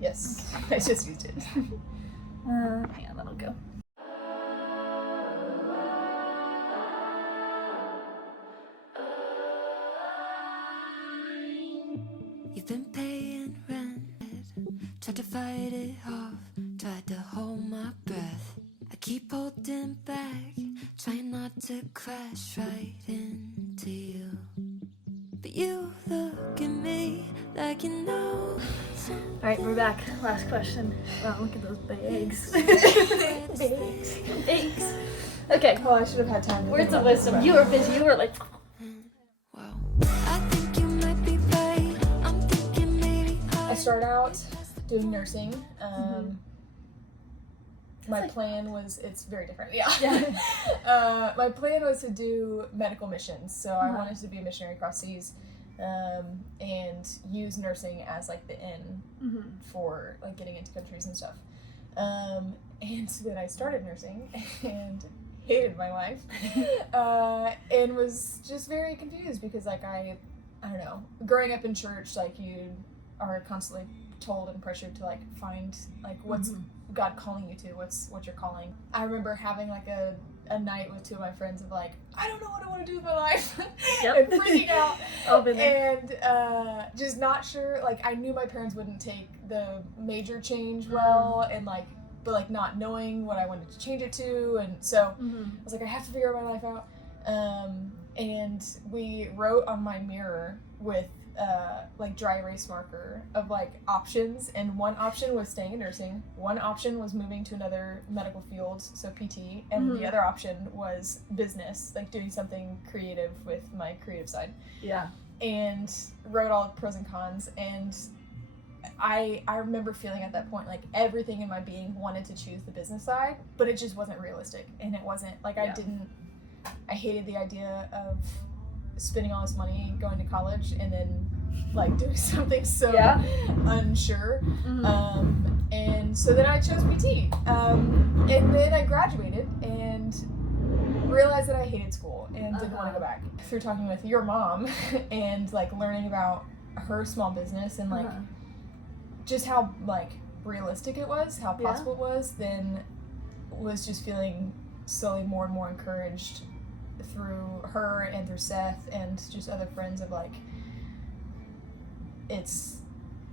Yes, I just used it. Yeah, that'll go. You've been paying rent, tried to fight it off, tried to hold my breath. I keep holding back, trying not to crash right into you. But you look at me like you know. Alright, we're back. Last question. Wow, look at those bags. Bags. Okay. Well, I should have had time to Words of wisdom. You were busy. You were like... Wow. I think you might be right. I'm thinking maybe I started out doing nursing. My plan was, it's very different, my plan was to do medical missions, so I wanted to be a missionary across seas, and use nursing as like the in for like getting into countries and stuff. And so then I started nursing and hated my life, and was just very confused because like I don't know, growing up in church, like you are constantly told and pressured to like find like what's God calling you to, what you're calling. I remember having like a night with two of my friends of like, I don't know what I want to do with my life, and freaking out, and just not sure. Like I knew my parents wouldn't take the major change well, and like, but like not knowing what I wanted to change it to, and so I was like, I have to figure my life out. And we wrote on my mirror with like dry erase marker of like options, and one option was staying in nursing, one option was moving to another medical field, so PT, and the other option was business, like doing something creative with my creative side. And wrote all the pros and cons, and I remember feeling at that point like everything in my being wanted to choose the business side, but it just wasn't realistic, and it wasn't like I hated the idea of spending all this money going to college and then like doing something so unsure. And so then I chose PT, and then I graduated and realized that I hated school and didn't want to go back. Through talking with your mom and like learning about her small business and like just how like realistic it was, how possible it was, then was just feeling slowly more and more encouraged through her and through Seth and just other friends of like, it's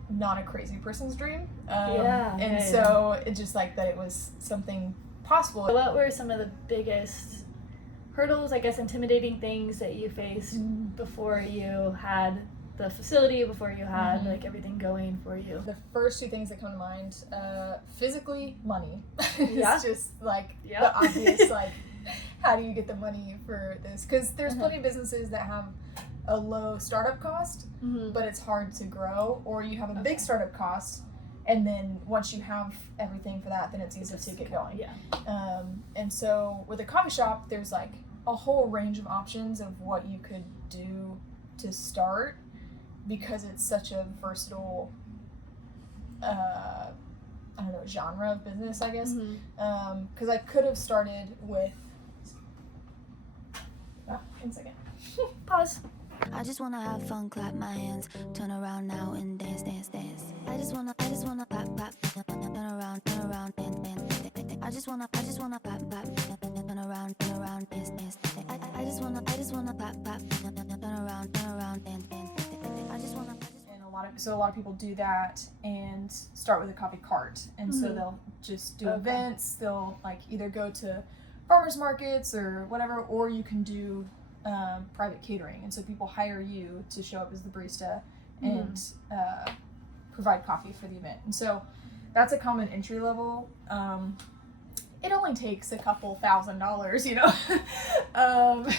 not a crazy person's dream. So it just like that it was something possible. What were some of the biggest hurdles, I guess intimidating things that you faced before you had the facility, before you had like everything going for you? The first two things that come to mind, physically, money. It's just like the obvious like, how do you get the money for this? Because there's plenty of businesses that have a low startup cost, but it's hard to grow, or you have a big startup cost, and then once you have everything for that, then it's easy to get going. And so with a coffee shop, there's like a whole range of options of what you could do to start, because it's such a versatile I don't know, genre of business, I guess. Because I could have started with 1 second. Pause. I just wanna have fun, clap my hands, turn around now and dance, dance, dance. I just wanna pop, pop, turn around, dance, dance. I just wanna pop, pop, turn around, dance, dance. I just wanna pop, pop, turn around, dance, dance. I just wanna. And a lot of people do that and start with a coffee cart, and so they'll just do events. They'll like either go to farmers markets or whatever, or you can do private catering, and so people hire you to show up as the barista and provide coffee for the event. And so that's a common entry level. It only takes a couple $1,000s, you know.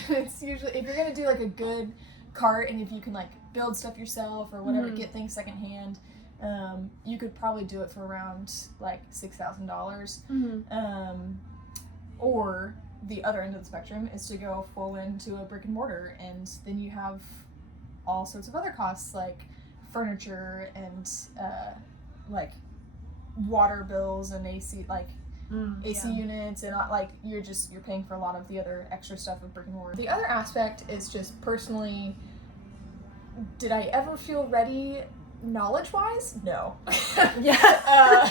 It's usually, if you're gonna do like a good cart, and if you can like build stuff yourself or whatever, get things secondhand, you could probably do it for around like $6,000. Or the other end of the spectrum is to go full into a brick and mortar, and then you have all sorts of other costs like furniture and like water bills and AC units, and like you're paying for a lot of the other extra stuff with brick and mortar. The other aspect is just personally, did I ever feel ready knowledge-wise, no. Yeah.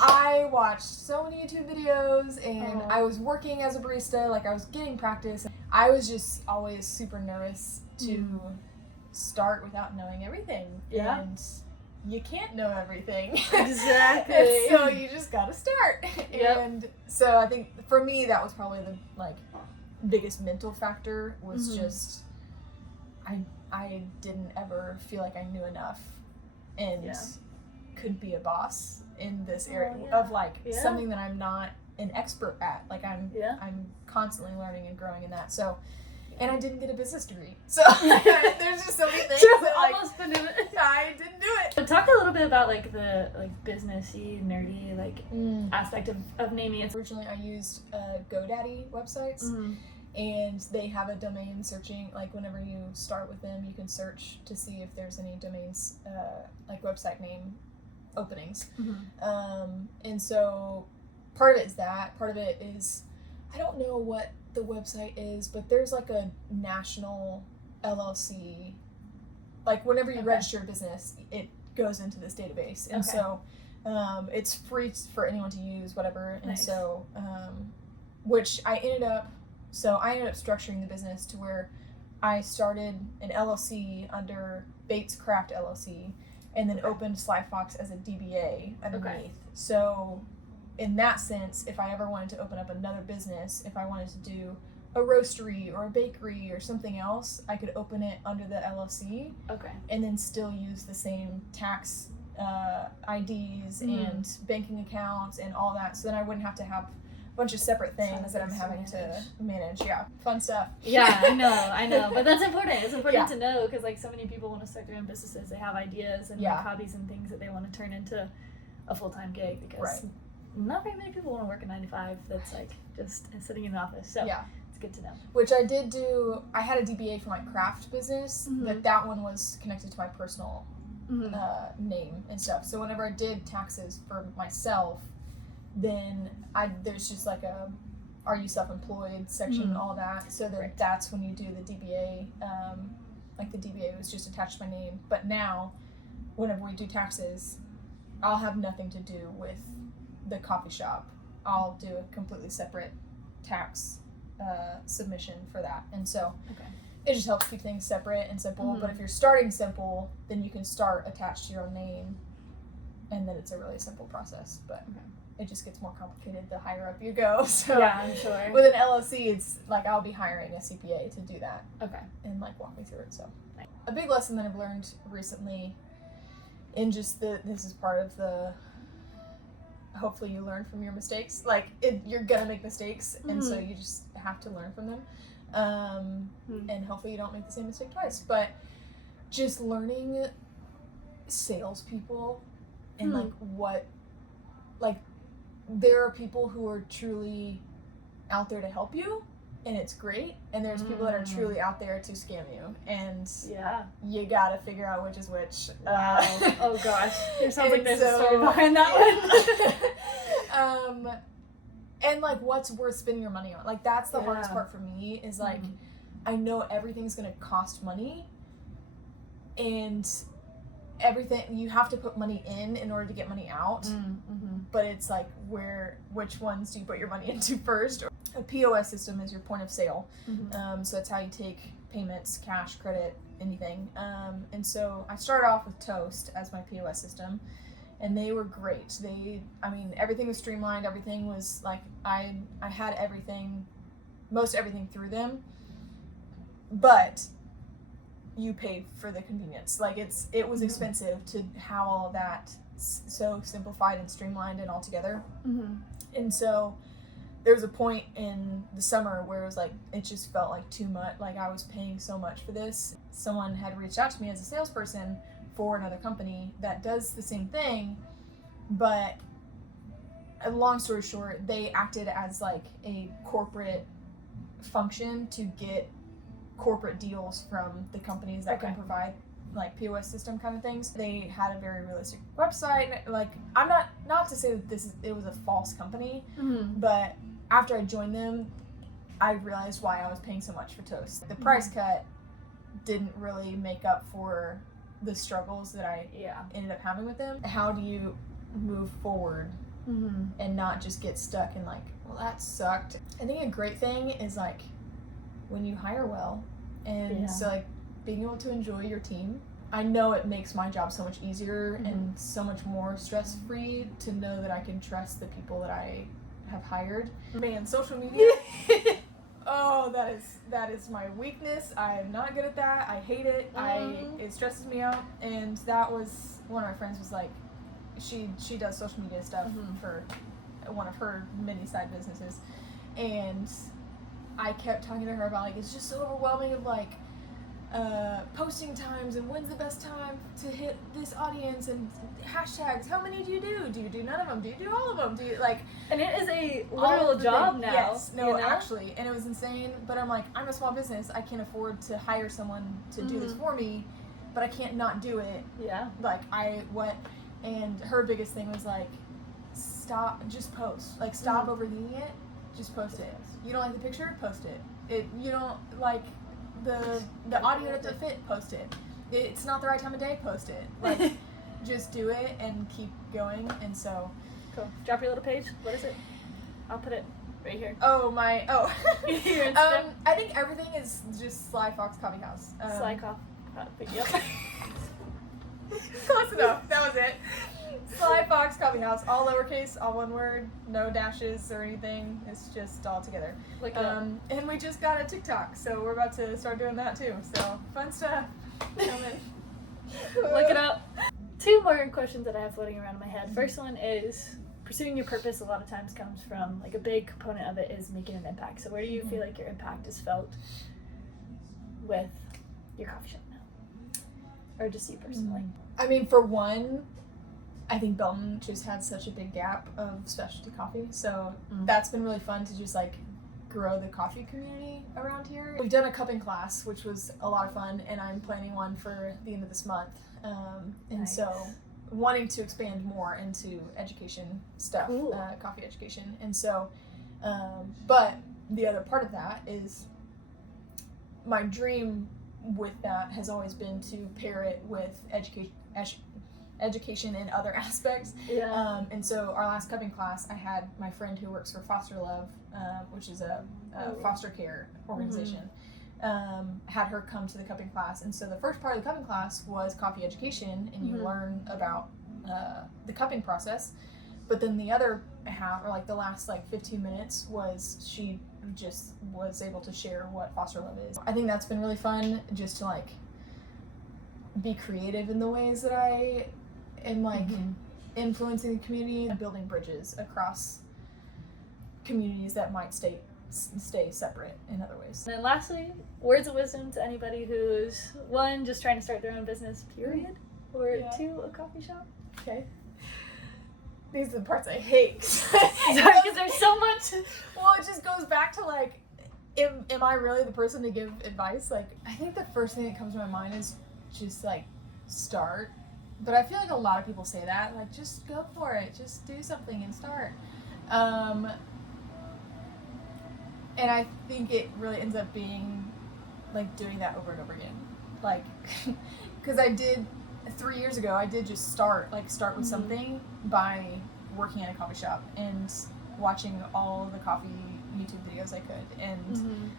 I watched so many YouTube videos, and I was working as a barista, like I was getting practice. I was just always super nervous to start without knowing everything. Yeah. And you can't know everything. Exactly. And so you just gotta start. Yep. And so I think for me that was probably the biggest mental factor was just I didn't ever feel like I knew enough and could be a boss in this area of something that I'm not an expert at. Like I'm constantly learning and growing in that. So, and I didn't get a business degree. So there's just so many things that almost been in it. I didn't do it. But talk a little bit about the businessy, nerdy aspect of naming it. Originally I used GoDaddy websites. And they have a domain searching, whenever you start with them, you can search to see if there's any domains, website name openings. And so part of it is that. Part of it is, I don't know what the website is, but there's a national LLC. Whenever you register a business, it goes into this database. And so it's free for anyone to use, whatever. And so, which I ended up structuring the business to where I started an LLC under Bates Craft LLC and then opened Sly Fox as a DBA underneath. So in that sense, if I ever wanted to open up another business, if I wanted to do a roastery or a bakery or something else, I could open it under the LLC and then still use the same tax IDs and banking accounts and all that. So then I wouldn't have to have bunch of separate things that I'm having to manage. Yeah, fun stuff. Yeah, I know, but that's important. It's important to know because so many people want to start their own businesses. They have ideas and hobbies and things that they want to turn into a full-time gig because not very many people want to work a 9-to-5 that's just sitting in an office. So it's good to know. Which I did do. I had a DBA for my craft business, but that one was connected to my personal name and stuff. So whenever I did taxes for myself, then there's just are you self-employed section and all that. So that's when you do the DBA. The DBA was just attached to my name. But now, whenever we do taxes, I'll have nothing to do with the coffee shop. I'll do a completely separate tax submission for that. And so it just helps keep things separate and simple. But if you're starting simple, then you can start attached to your own name, and then it's a really simple process. But it just gets more complicated the higher up you go. So yeah, I'm sure. With an LLC, it's I'll be hiring a CPA to do that. And walk me through it. So a big lesson that I've learned recently in just this is part of the, hopefully you learn from your mistakes. You're gonna make mistakes, and so you just have to learn from them. And hopefully you don't make the same mistake twice. But just learning salespeople and there are people who are truly out there to help you, and it's great. And there's people that are truly out there to scam you, and you gotta figure out which is which. Wow. Oh gosh, there sounds like there's a story behind that one. And what's worth spending your money on? That's the hardest part for me. Is I know everything's gonna cost money, and everything you have to put money in order to get money out. But it's which ones do you put your money into first? A POS system is your point of sale. So that's how you take payments, cash, credit, anything. And so I started off with Toast as my POS system, and they were great. Everything was streamlined. Everything was I had most everything through them, but you pay for the convenience. It was expensive to have all of that so simplified and streamlined and all together. And so there was a point in the summer where it was it just felt too much. I was paying so much for this. Someone had reached out to me as a salesperson for another company that does the same thing, but long story short, they acted as a corporate function to get corporate deals from the companies that can provide POS system kind of things. They had a very realistic website. I'm not to say that it was a false company, but after I joined them, I realized why I was paying so much for Toast. The price cut didn't really make up for the struggles that I ended up having with them. How do you move forward and not just get stuck in like, well, that sucked. I think a great thing is like when you hire well, and so like being able to enjoy your team. I know it makes my job so much easier and so much more stress-free to know that I can trust the people that I have hired. Man, social media. Oh, that is my weakness. I'm not good at that. I hate it. It stresses me out. And that was one of my friends was like, she does social media stuff for one of her many side businesses, and I kept talking to her about like it's just so overwhelming of like posting times and when's the best time to hit this audience and hashtags. How many do you do? Do you do none of them? Do you do all of them? Do you like? And it is a literal job now. Yes, no, actually, and it was insane. But I'm like, I'm a small business. I can't afford to hire someone to do this for me, but I can't not do it. Yeah. Like and her biggest thing was like, stop, just post. Like stop overthinking it. Just post it. You don't like the picture? Post it. You don't like the audio doesn't fit? Post it. It's not the right time of day? Post it. Like, just do it and keep going. And so, cool. Drop your little page. What is it? I'll put it right here. Oh my. Oh. Your Instagram? I think everything is just Sly Fox Coffee House. Sly Coffee. Yep. Close enough. That was it. Sly Fox Coffee House, all lowercase, all one word, no dashes or anything. It's just all together. And we just got a TikTok, so we're about to start doing that too. So fun stuff. Look it up. 2 more questions that I have floating around in my head. First one is pursuing your purpose. A lot of times comes from like a big component of it is making an impact. So where do you feel like your impact is felt with your coffee shop now, or just you personally? I mean, for one, I think Belton just had such a big gap of specialty coffee, so that's been really fun to just like grow the coffee community around here. We've done a cupping class, which was a lot of fun, and I'm planning one for the end of this month. And so wanting to expand more into education stuff, coffee education. And so, but the other part of that is my dream with that has always been to pair it with education in other aspects. And so our last cupping class, I had my friend who works for Foster Love, which is a foster care organization, had her come to the cupping class. And so the first part of the cupping class was coffee education, and you learn about the cupping process. But then the other half, or like the last like 15 minutes, was she just was able to share what foster love is. I think that's been really fun, just to like be creative in the ways that I am like influencing the community and building bridges across communities that might stay separate in other ways. And then lastly, words of wisdom to anybody who's 1, just trying to start their own business, period, or 2, a coffee shop. Okay. These are the parts I hate. Sorry, because there's so much. Well, it just goes back to like, am I really the person to give advice? Like, I think the first thing that comes to my mind is just like start. But I feel like a lot of people say that, like, just go for it, just do something and start. And I think it really ends up being like doing that over and over again. Like, because I did 3 years ago, I did just start with something by working at a coffee shop and watching all the coffee YouTube videos I could, and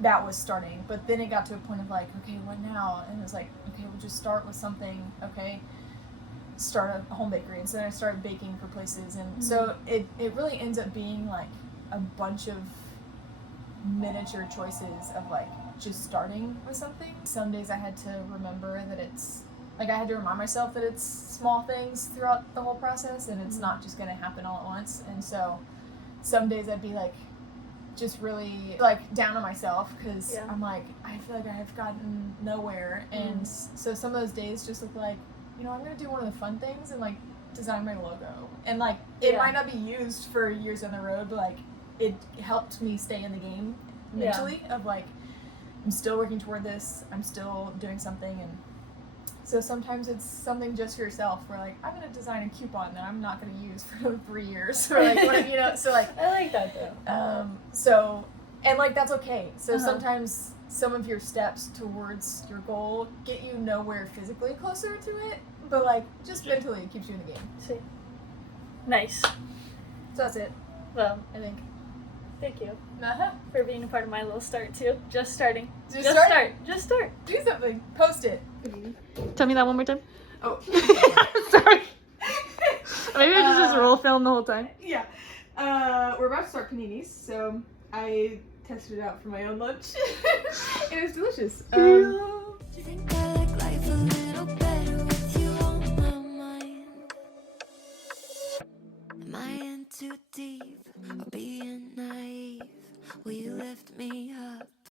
that was starting. But then it got to a point of like, okay, what now? And it was like, okay, we'll just start with something. Okay, start a home bakery. And so then I started baking for places, and so it really ends up being like a bunch of miniature choices of like just starting with something. Some days I had to remember that it's like, I had to remind myself that it's small things throughout the whole process, and it's not just going to happen all at once. And so some days I'd be like just really like down on myself because I'm like, I feel like I have gotten nowhere. And so some of those days just look like, you know, I'm going to do one of the fun things and like design my logo. And like, it might not be used for years down the road, but like it helped me stay in the game mentally of like, I'm still working toward this, I'm still doing something. And so sometimes it's something just for yourself where like, I'm going to design a coupon that I'm not going to use for 3 years or like, whatever, you know, so like. I like that though. So, And, like, that's okay. So sometimes some of your steps towards your goal get you nowhere physically closer to it, but, like, just mentally it keeps you in the game. See. Nice. So that's it. Well, I think. Thank you Uh-huh. for being a part of my little start, too. Just starting. Just start. Just start. Do something. Post it. Tell me that one more time. Oh. Sorry. Maybe it was just roll film the whole time. Yeah. We're about to start paninis, so I tested it out for my own lunch. It was delicious. Think I like life a little better with you on my mind. Am I in too deep or being naive? Will you lift me